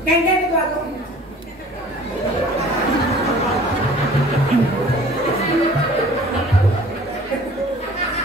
Kengkeng itu aku.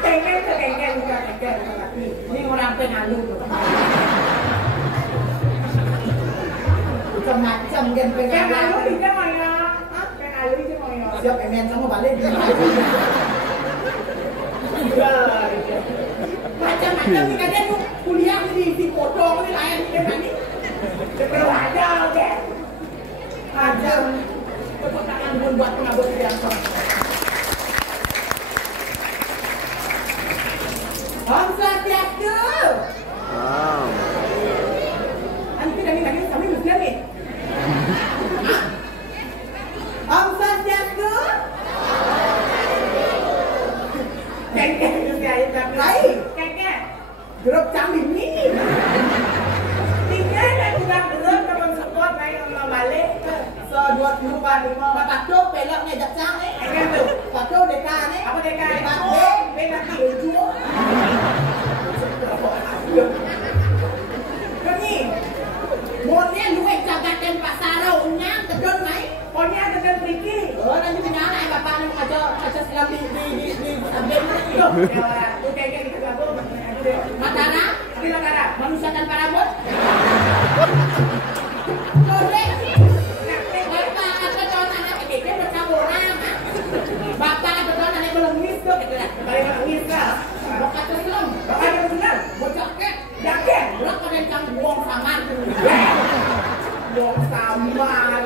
Kengkeng itu kengkeng bukan kengkeng lagi. Ini orang pengalu. Macam-macam kan Pengalu bisa mana? Pengalu bisa mana? Siap emen sama balik. Macam-macam ni kan dia kuliah di potong ni lain ni kan ni. Perlu ajar ke? Ajar. Tepuk tangan pun buat pengabut biasa. Om Swastiastu. Nanti kami kami Muslim ni. Om Swastiastu. Kengkeng tu saya tak baik. Kengkeng. Grup kami ni. So 20 Patok pelak ni dak cang ni. Patok deka ni. Apa deka? Bena tujuh. Kami. Monnya luwe jagakan pasar unyang kedon mai. Pokoknya ada triki. Oh nanti tinggal ai bapak ni aja selam di abeng ni. Tu kayak gitu aku. Matara, Tapi Matara. manusia tanpa rambut. Bapak betul anak belum misuk gitu lah. Balik ke Misra. Bapak terselum. Bapak ada benar. Bocah kek. Yakin? Belum kalian cang buang saman. Buang sampah.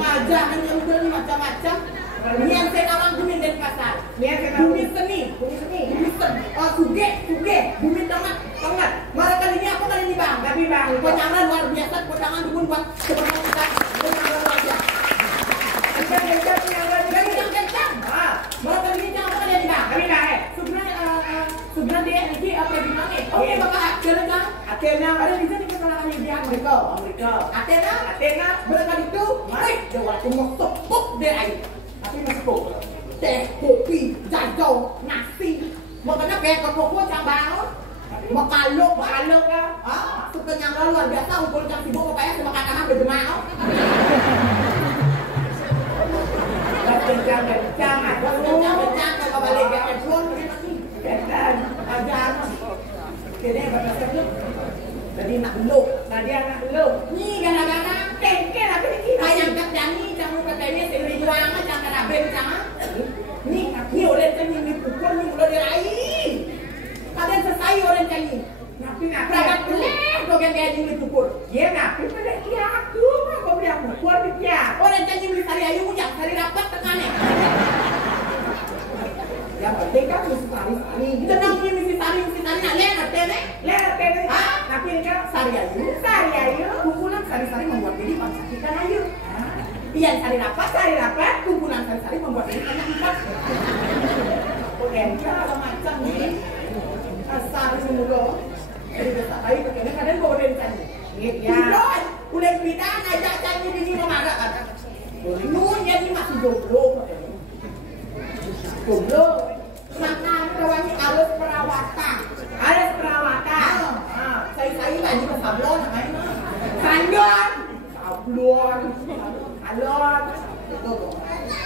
Aja menyembel ni macam-macam. Nian saya kawan bumi dan pasar. Nian saya bumi seni. Bumi seni. Bumi seni. Oh suge. Bumi tengah. Mara kali ini aku kali ini bang. Tapi bang, Penyangan luar biasa. Penyangan dukun buat sebenarnya kita. Penyangan luar biasa. Kencang. Mara kali ini aku kali ini bang. Kami dah. Sebenarnya dia ini apa di mana? Oke bapak akhirnya. Akhirnya Ada di sini kenalan dia Amerika. Akhirnya mereka itu mari jawab cuma tepuk dia air. Tapi masih kok. Teh, kopi, jajan, nasi. Makanya kayak kok cabang. Makalok ke? Sekenyang luar biasa umpul jam sibuk pokoknya sama kakak berjemaah. Kencang. Kencang kalau balik ke handphone Kencang. ajar. Kene bapak sebelum. Jadi nak beluk. Tadi anak lu. Ni gara-gara Kengkeng apa ni? ayam kacang ni jangan katanya sendiri juang jangan ada bencang. Ni orang cani ni pukul ni udah diraih. Kalian selesai orang cani. Napi nak. Berapa pelek kau yang kayak ni pukul. Ya napi pada dia aku. Kau biar pukul dia. Orang cani beli sari ayu yang sari rapat tekannya. Yang penting kan mesti sari-sari. Tenang ni mesti sari nak lewat tene. Lihat kan? Napi ni kan Sari ayu. sari ayu. Kumpulan sari-sari membuat diri bangsa kita ayu. Pian sari rapat, kumpulan sari-sari membuat diri banyak empat. Kengkeng Kalau macam ni, asal semula. Jadi besar ayu kena kadang kau boleh cari. Ya. Udah pindah ngajak cari di sini marah kan. Nunya ni masih jomblo. Jomblo. Makan kawan ni harus perawatan. Harus perawatan. Saya lagi ke sablon namanya. Kandon. Sablon. Alon.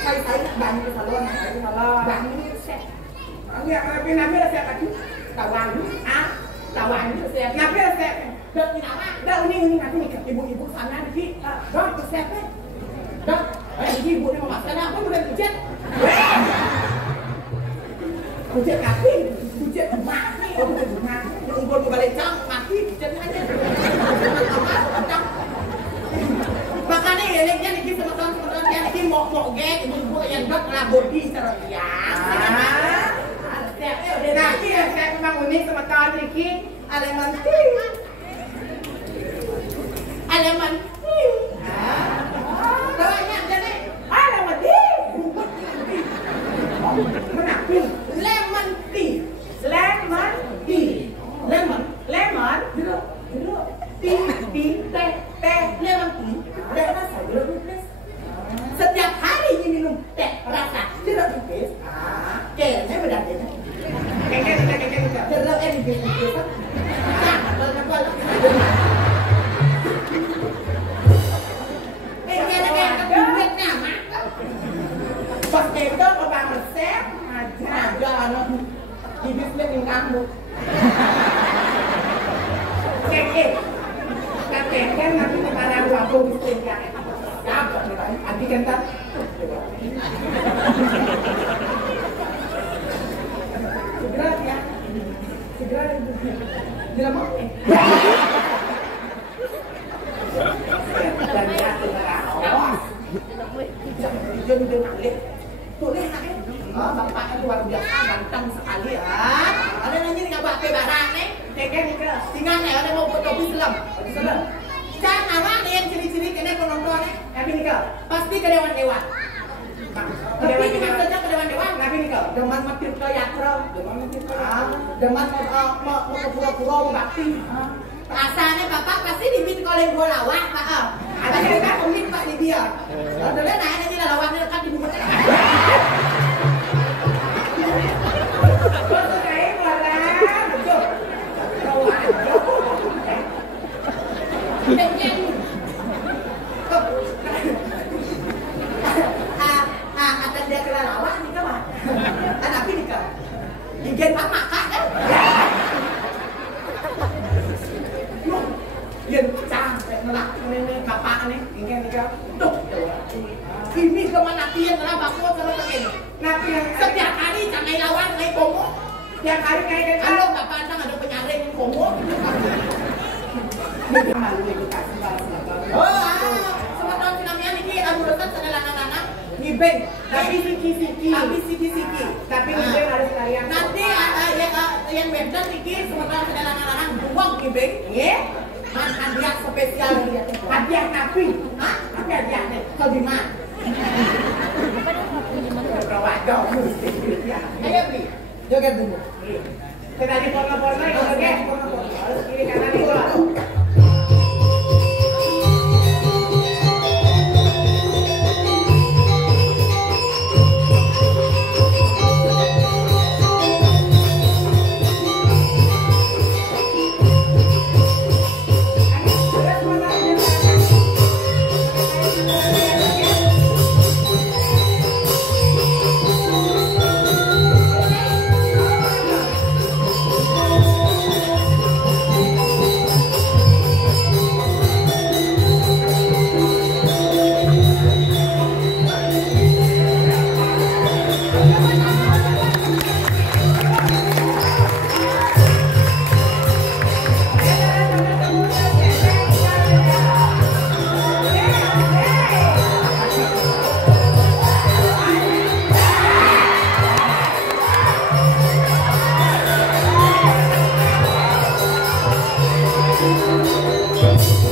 Saya nak bani ke salon. Bani ni set. Napi resep aku. Tawan. Tawan ni set. Napi resep. Dok ni nama. Dah ini nanti ni Ibu-ibu sana ni. Dok resep ni. Dok. Ibu ni memasak apa boleh pijat? Pijat kaki. Pijat emak ni. Oh pijat emak. Umpul ke balik cang. Kaki pijat aja. Makanya eleknya ni sama teman-teman yang ni mau gek ibu-ibu yang dok lah body secara biasa. Nanti resep memang unik sama kawan Riki. Aleman banyak jadi aleman menakut lemon tea lemon tea teh lemon tea rasa jeruk nipis. Setiap hari ini minum teh rasa jeruk nipis. Kayaknya beda deh. Kayaknya jeruk nipis. Pas itu orang resep aja anak ibis makin kamu. Kakek nanti kepala aku bisa ya. Ya, adik kan tak. Segera ya. Segera mau. Dan ya tuh boleh nak bapaknya luar biasa ganteng sekali ya. Ada nanya nggak pakai barang nih? Tinggal nih ada mau foto Islam. Jangan awak nih yang ciri-ciri kena penonton nih. Tapi nih pasti ke dewan-dewan. Tapi cuma saja ke dewan-dewan. Tapi nih dewan mati ke yakro. Dewan mau ke pura-pura mau bakti. Asalnya bapak pasti dibit oleh gua lawak pak. Ada yang tak komit pak di dia. Ada naik aja lah lawaknya dekat di bumi. Akan dia kena lawak nih kawan. Tapi nih kawan. Digen mama kak kan? Yen cantik melak ini bapak nih, ingin nih tuh. Ini kemana pian lah bapak kalau begini. Nanti setiap hari cangai lawan naik komo. Setiap hari kayak kalau bapak ada penyaring komo. Malu edukasi bahasa. Oh, sama tahun sinamnya nih anu reset sedalang-dalang ngibeng. Tapi siki-siki. Tapi ngibeng harus sekalian. Nanti yang bedan nih sama tahun sedalang-dalang buang ngibeng, ya. Hadiah spesial dia. Hadiah nabi. Hah? Hadiah nih. Kau di mana? Perawat dong. Ayo beli. Joget dulu. Kita di porno-porno ya, oke? Ini kanan nih gua. Thank you.